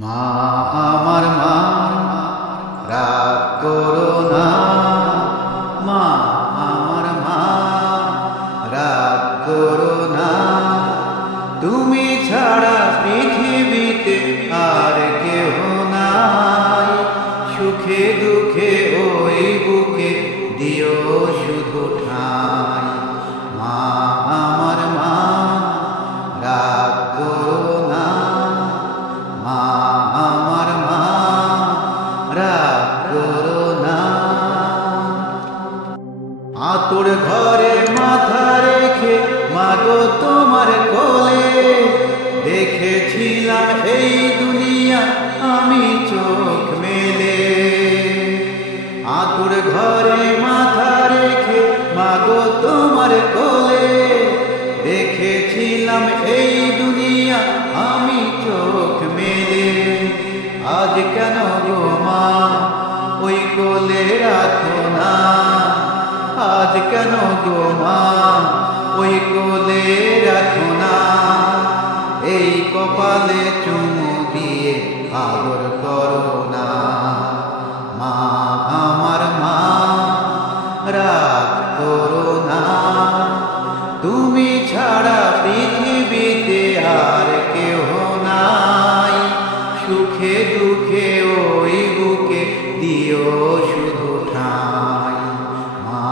মা আমার মা, রাগ করো না। মা আমার মা, রাগ করো না। তুমি ছাড়া পৃথিবীতে আর কেহ নাই। সুখে দুঃখে ওই বুকে দিও শুধু ঠাঁই। মা আমার মা, রাগ করো না। মা আমার মা, রাগ করো না। আতুর ঘরে মাথা রেখে মাগো তোমার কোলে দেখেছিলাম এই দুনিয়া আমি চোখ মেলে। আতুর ঘরে মাথা রেখে মাগো তোমার কোলে দেখেছিলাম এই দুনিয়া আমি চোখ মেলে। আজ কেন গো মা ওই কোলে রাখো না? আজ কেন গো মা ওই কোলে রাখো না? এই কপালে চুমু দিয়ে আদর করো না। মা আমার মা, রাগ করো না। তুমি ছাড়া পৃথিবীতে আর কেহ নাই। সুখে দুঃখে ওই বুকে দিও শুধু ঠাঁই। মা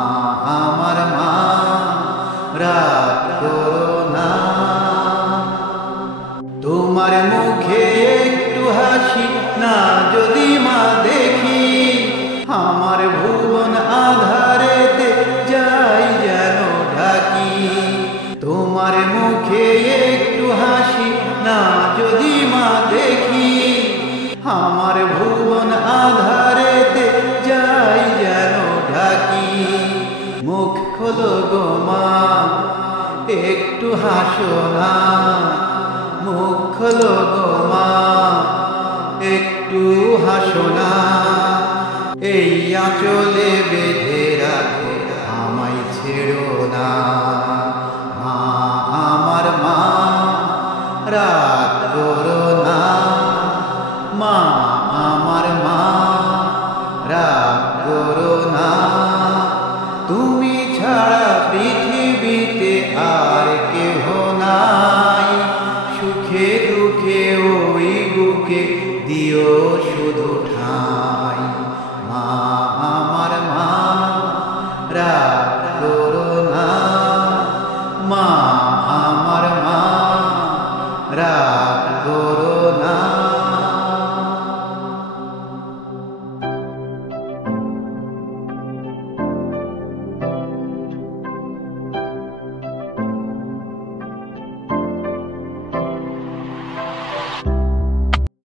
আমার মা, রাগ করো না। তোমার মুখে একটু হাসি না যদি মা দেখি, আমার ভুবন আধারেতে যাই যেন ঢাকি। তোমার মুখে একটু হাসি না যদি মা দেখি, আমার ভুবন আধারেতে যাই যেন ঢাকি। মুখ খোলো গো মা, একটু হাসো না। মুখ খোলো গো মা, একটু হাসো না। এই আঁচলে বেঁধে রাখো আমায় ছেড়ো না। মা আমার মা, রাগ করো না। মা আমার মা, রাগ করো না। তুমি ছাড়া পৃথিবীতে আর কেহ নাই। সুখে দুঃখে ওই বুকে দিও শুধু ঠাঁই। মা আমার